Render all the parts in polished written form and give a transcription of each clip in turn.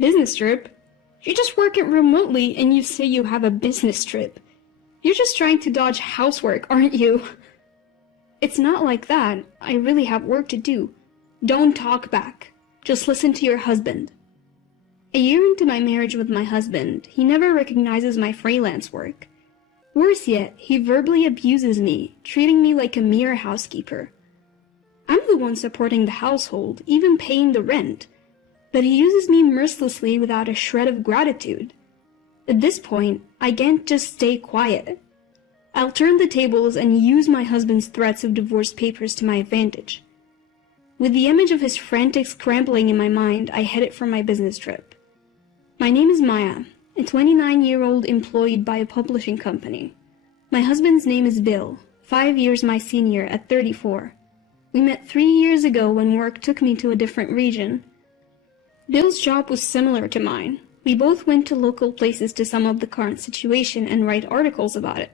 Business trip? You just work it remotely and you say you have a business trip. You're just trying to dodge housework, aren't you? It's not like that. I really have work to do. Don't talk back. Just listen to your husband. A year into my marriage with my husband, he never recognizes my freelance work. Worse yet, he verbally abuses me, treating me like a mere housekeeper. I'm the one supporting the household, even paying the rent, but he uses me mercilessly without a shred of gratitude. At this point, I can't just stay quiet. I'll turn the tables and use my husband's threats of divorce papers to my advantage. With the image of his frantic scrambling in my mind, I headed for my business trip. My name is Maya, a 29-year-old employed by a publishing company. My husband's name is Bill, 5 years my senior at 34. We met 3 years ago when work took me to a different region. Bill's job was similar to mine. We both went to local places to sum up the current situation and write articles about it.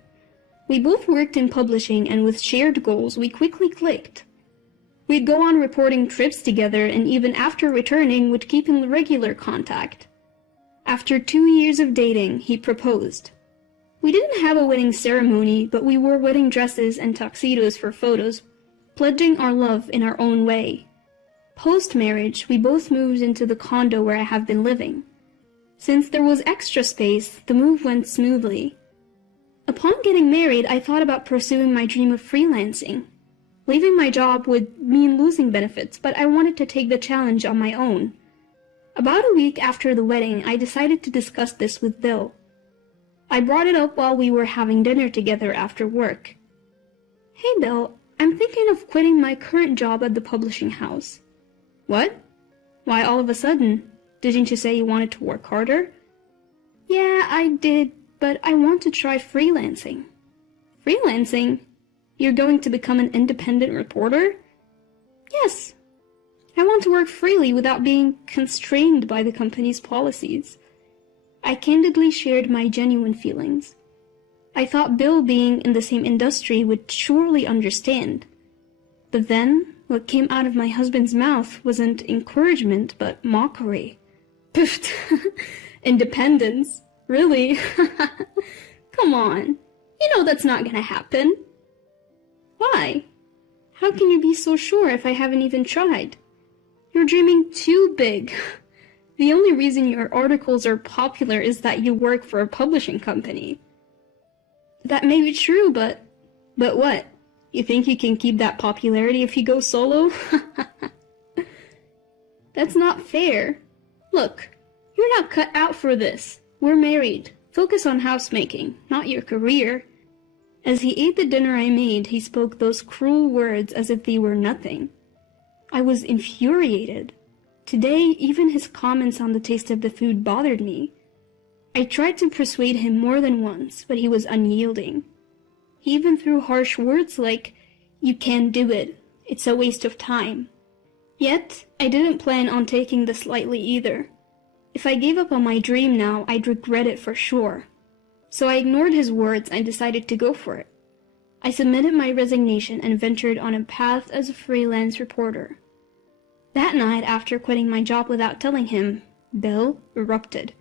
We both worked in publishing, and with shared goals, we quickly clicked. We'd go on reporting trips together, and even after returning, would keep in regular contact. After 2 years of dating, he proposed. We didn't have a wedding ceremony, but we wore wedding dresses and tuxedos for photos, pledging our love in our own way. Post-marriage, we both moved into the condo where I have been living. Since there was extra space, the move went smoothly. Upon getting married, I thought about pursuing my dream of freelancing. Leaving my job would mean losing benefits, but I wanted to take the challenge on my own. About a week after the wedding, I decided to discuss this with Bill. I brought it up while we were having dinner together after work. Hey Bill, I'm thinking of quitting my current job at the publishing house. What? Why all of a sudden? Didn't you say you wanted to work harder? Yeah, I did, but I want to try freelancing. Freelancing? You're going to become an independent reporter? Yes. I want to work freely without being constrained by the company's policies. I candidly shared my genuine feelings. I thought Bill, being in the same industry, would surely understand. But then, what came out of my husband's mouth wasn't encouragement, but mockery. Pfft! Independence? Really? Come on. You know that's not gonna happen. Why? How can you be so sure if I haven't even tried? You're dreaming too big. The only reason your articles are popular is that you work for a publishing company. That may be true, but what? You think you can keep that popularity if you go solo? That's not fair. Look, you're not cut out for this. We're married. Focus on housemaking, not your career. As he ate the dinner I made, he spoke those cruel words as if they were nothing. I was infuriated. Today, even his comments on the taste of the food bothered me. I tried to persuade him more than once, but he was unyielding. He even threw harsh words like, "You can't do it. It's a waste of time." Yet, I didn't plan on taking this lightly either. If I gave up on my dream now, I'd regret it for sure. So I ignored his words and decided to go for it. I submitted my resignation and ventured on a path as a freelance reporter. That night, after quitting my job without telling him, Bill erupted.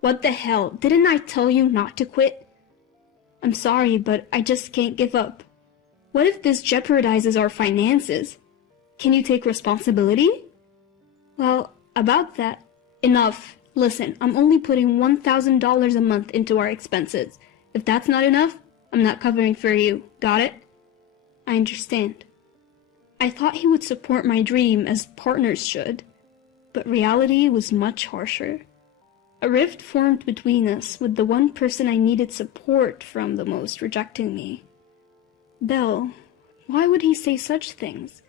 "What the hell? Didn't I tell you not to quit?" "I'm sorry, but I just can't give up. What if this jeopardizes our finances? Can you take responsibility?" "Well, about that, enough. Listen, I'm only putting $1,000 a month into our expenses. If that's not enough, I'm not covering for you. Got it?" "I understand." I thought he would support my dream as partners should, but reality was much harsher. A rift formed between us, with the one person I needed support from the most rejecting me. Bill, why would he say such things?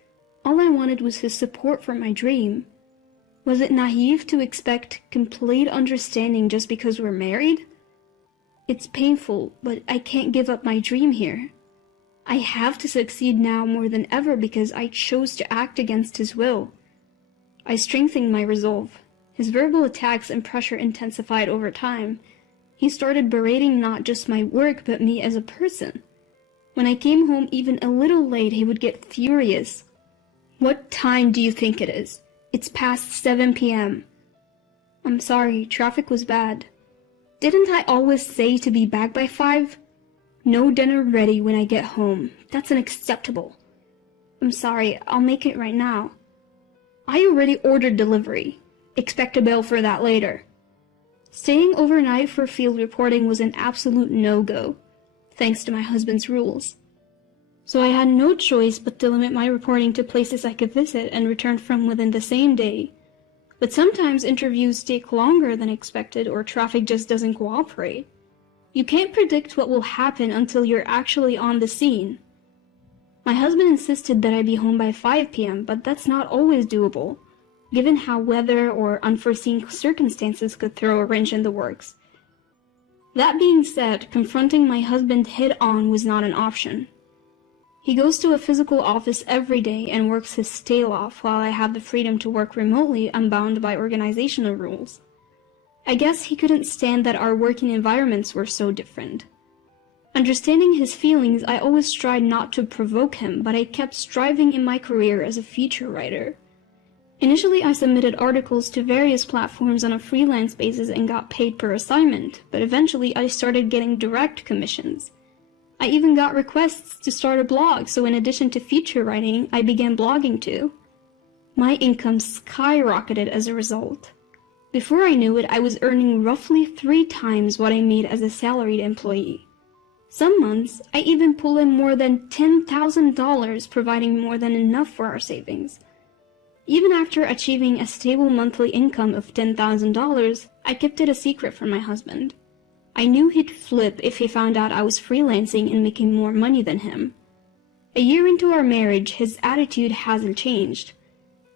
All I wanted was his support for my dream. Was it naive to expect complete understanding just because we're married? It's painful, but I can't give up my dream here. I have to succeed now more than ever because I chose to act against his will. I strengthened my resolve. His verbal attacks and pressure intensified over time. He started berating not just my work, but me as a person. When I came home even a little late, he would get furious. "What time do you think it is? It's past 7 p.m. I'm sorry, traffic was bad. Didn't I always say to be back by 5? No dinner ready when I get home. That's unacceptable. I'm sorry, I'll make it right now. I already ordered delivery. Expect a bill for that later. Staying overnight for field reporting was an absolute no-go, thanks to my husband's rules. So I had no choice but to limit my reporting to places I could visit and return from within the same day. But sometimes interviews take longer than expected or traffic just doesn't cooperate. You can't predict what will happen until you're actually on the scene. My husband insisted that I be home by 5 p.m., but that's not always doable, given how weather or unforeseen circumstances could throw a wrench in the works. That being said, confronting my husband head-on was not an option. He goes to a physical office every day and works his tail off while I have the freedom to work remotely unbound by organizational rules. I guess he couldn't stand that our working environments were so different. Understanding his feelings, I always tried not to provoke him, but I kept striving in my career as a feature writer. Initially, I submitted articles to various platforms on a freelance basis and got paid per assignment, but eventually I started getting direct commissions. I even got requests to start a blog, so in addition to feature writing, I began blogging too. My income skyrocketed as a result. Before I knew it, I was earning roughly 3 times what I made as a salaried employee. Some months, I even pulled in more than $10,000, providing more than enough for our savings. Even after achieving a stable monthly income of $10,000, I kept it a secret from my husband. I knew he'd flip if he found out I was freelancing and making more money than him. A year into our marriage, his attitude hasn't changed.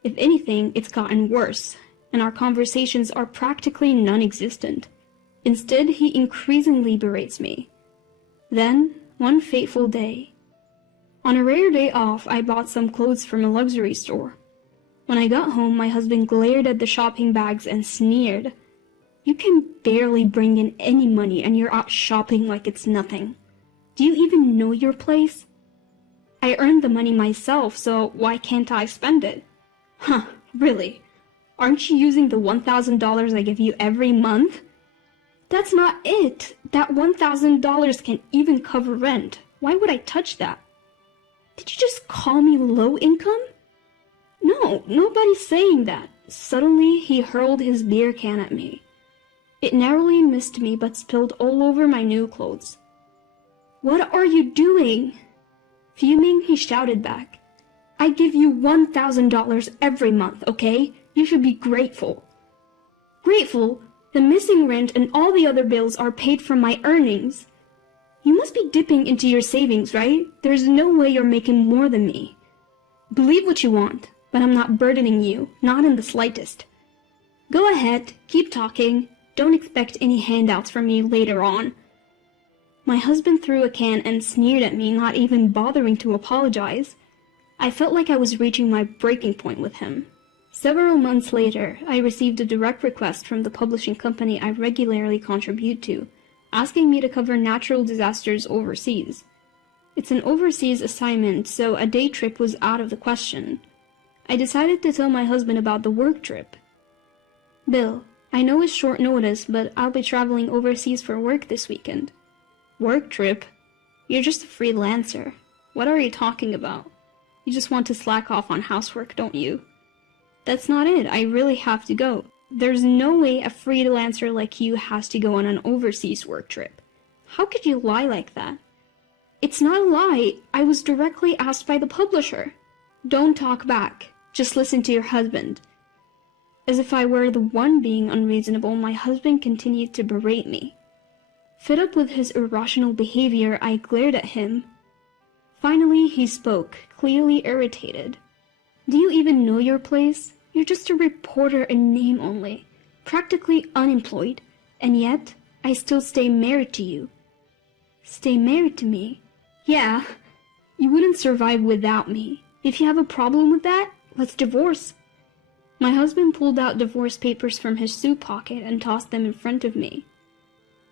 If anything, it's gotten worse, and our conversations are practically non-existent. Instead, he increasingly berates me. Then, one fateful day. On a rare day off, I bought some clothes from a luxury store. When I got home, my husband glared at the shopping bags and sneered. You can barely bring in any money and you're out shopping like it's nothing. Do you even know your place? I earned the money myself, so why can't I spend it? Huh, really? Aren't you using the $1,000 I give you every month? That's not it. That $1,000 can't even cover rent. Why would I touch that? Did you just call me low income? No, nobody's saying that. Suddenly, he hurled his beer can at me. It narrowly missed me but spilled all over my new clothes. What are you doing? Fuming, he shouted back. I give you $1,000 every month, okay? You should be grateful. Grateful? The missing rent and all the other bills are paid from my earnings. You must be dipping into your savings, right? There's no way you're making more than me. Believe what you want, but I'm not burdening you, not in the slightest. Go ahead, keep talking. Don't expect any handouts from me later on. My husband threw a can and sneered at me, not even bothering to apologize. I felt like I was reaching my breaking point with him. Several months later, I received a direct request from the publishing company I regularly contribute to, asking me to cover natural disasters overseas. It's an overseas assignment, so a day trip was out of the question. I decided to tell my husband about the work trip. Bill, I know it's short notice, but I'll be traveling overseas for work this weekend. Work trip? You're just a freelancer. What are you talking about? You just want to slack off on housework, don't you? That's not it. I really have to go. There's no way a freelancer like you has to go on an overseas work trip. How could you lie like that? It's not a lie. I was directly asked by the publisher. Don't talk back. Just listen to your husband. As if I were the one being unreasonable, my husband continued to berate me. Fed up with his irrational behavior, I glared at him. Finally, he spoke, clearly irritated. Do you even know your place? You're just a reporter in name only, practically unemployed, and yet I still stay married to you. Stay married to me? Yeah, you wouldn't survive without me. If you have a problem with that, let's divorce. My husband pulled out divorce papers from his suit pocket and tossed them in front of me.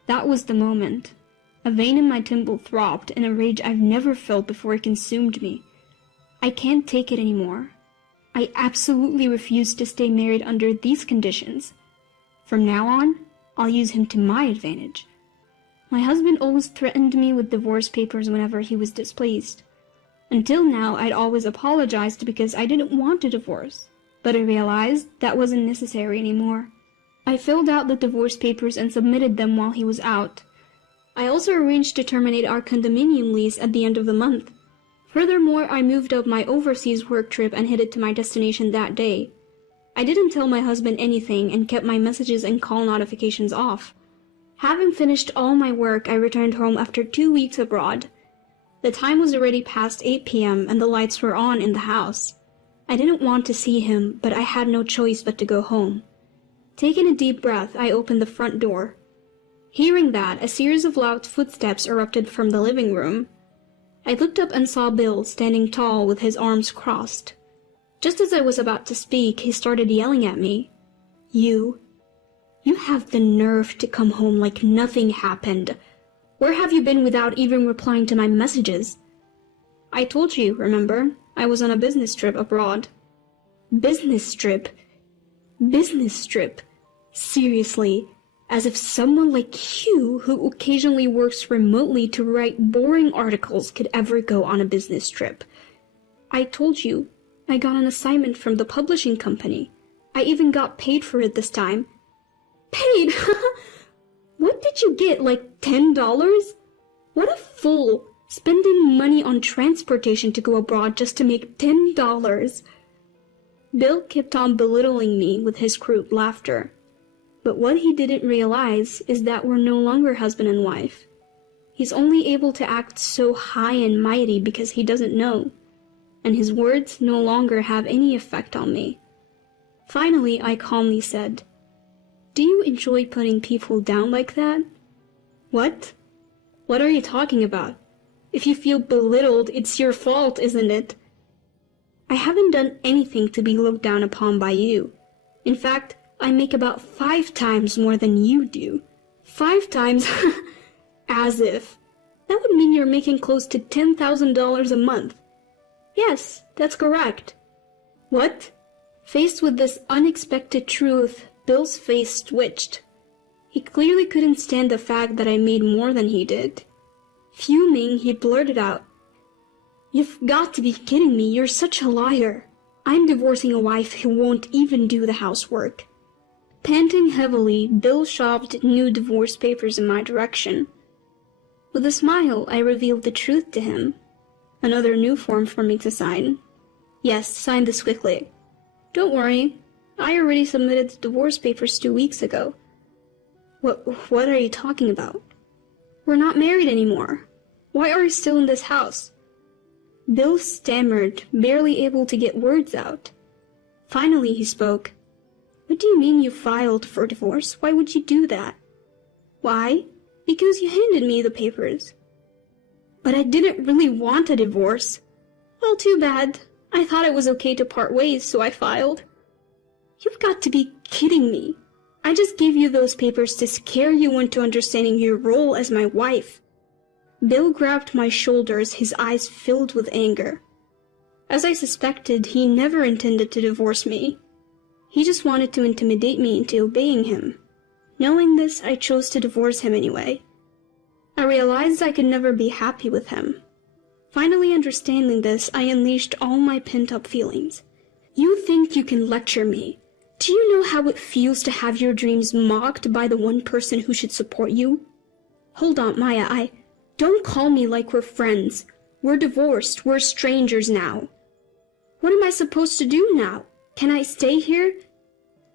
That was the moment. A vein in my temple throbbed, and a rage I've never felt before consumed me. I can't take it anymore. I absolutely refuse to stay married under these conditions. From now on, I'll use him to my advantage. My husband always threatened me with divorce papers whenever he was displeased. Until now, I'd always apologized because I didn't want a divorce, but I realized that wasn't necessary anymore. I filled out the divorce papers and submitted them while he was out. I also arranged to terminate our condominium lease at the end of the month. Furthermore, I moved up my overseas work trip and headed to my destination that day. I didn't tell my husband anything and kept my messages and call notifications off. Having finished all my work, I returned home after 2 weeks abroad. The time was already past 8 p.m. and the lights were on in the house. I didn't want to see him, but I had no choice but to go home. Taking a deep breath, I opened the front door. Hearing that, a series of loud footsteps erupted from the living room. I looked up and saw Bill standing tall with his arms crossed. Just as I was about to speak, he started yelling at me. You have the nerve to come home like nothing happened. Where have you been without even replying to my messages? I told you, remember? I was on a business trip abroad. Business trip? Business trip? Seriously, as if someone like you, who occasionally works remotely to write boring articles, could ever go on a business trip. I told you, I got an assignment from the publishing company. I even got paid for it this time. Paid? What did you get, like $10? What a fool, spending money on transportation to go abroad just to make $10. Bill kept on belittling me with his crude laughter. But what he didn't realize is that we're no longer husband and wife. He's only able to act so high and mighty because he doesn't know, and his words no longer have any effect on me. Finally, I calmly said, "Do you enjoy putting people down like that?" "What? What are you talking about? If you feel belittled, it's your fault, isn't it?" "I haven't done anything to be looked down upon by you. In fact, I make about 5 times more than you do." 5 times? As if. That would mean you're making close to $10,000 a month. Yes, that's correct. What? Faced with this unexpected truth, Bill's face twitched. He clearly couldn't stand the fact that I made more than he did. Fuming, he blurted out, "You've got to be kidding me, you're such a liar. I'm divorcing a wife who won't even do the housework." Panting heavily, Bill shoved new divorce papers in my direction. With a smile, I revealed the truth to him. Another new form for me to sign. "Yes, sign this quickly." "Don't worry. I already submitted the divorce papers 2 weeks ago." What are you talking about?" "We're not married anymore. Why are you still in this house?" Bill stammered, barely able to get words out. Finally he spoke. "What do you mean you filed for divorce? Why would you do that?" "Why? Because you handed me the papers." "But I didn't really want a divorce." "Well, too bad. I thought it was okay to part ways, so I filed." "You've got to be kidding me. I just gave you those papers to scare you into understanding your role as my wife." Bill grabbed my shoulders, his eyes filled with anger. As I suspected, he never intended to divorce me. He just wanted to intimidate me into obeying him. Knowing this, I chose to divorce him anyway. I realized I could never be happy with him. Finally understanding this, I unleashed all my pent-up feelings. "You think you can lecture me? Do you know how it feels to have your dreams mocked by the one person who should support you?" "Hold on, Maya, don't call me like we're friends. We're divorced. We're strangers now." "What am I supposed to do now? Can I stay here?"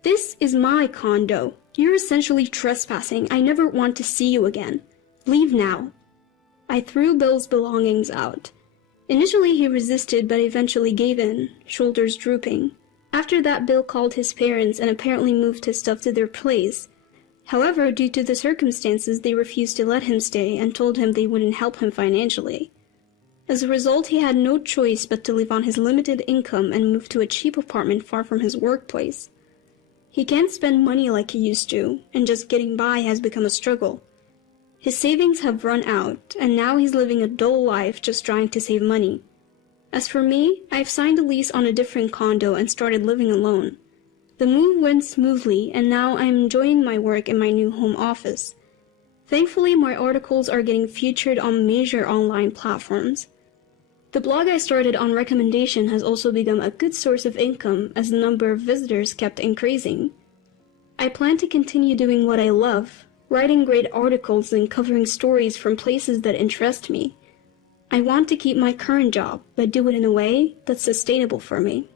"This is my condo. You're essentially trespassing. I never want to see you again. Leave now." I threw Bill's belongings out. Initially he resisted, but eventually gave in, shoulders drooping. After that, Bill called his parents and apparently moved his stuff to their place. However, due to the circumstances, they refused to let him stay and told him they wouldn't help him financially. As a result, he had no choice but to live on his limited income and move to a cheap apartment far from his workplace. He can't spend money like he used to, and just getting by has become a struggle. His savings have run out, and now he's living a dull life just trying to save money. As for me, I've signed a lease on a different condo and started living alone. The move went smoothly, and now I'm enjoying my work in my new home office. Thankfully, my articles are getting featured on major online platforms. The blog I started on recommendation has also become a good source of income as the number of visitors kept increasing. I plan to continue doing what I love, writing great articles and covering stories from places that interest me. I want to keep my current job, but do it in a way that's sustainable for me.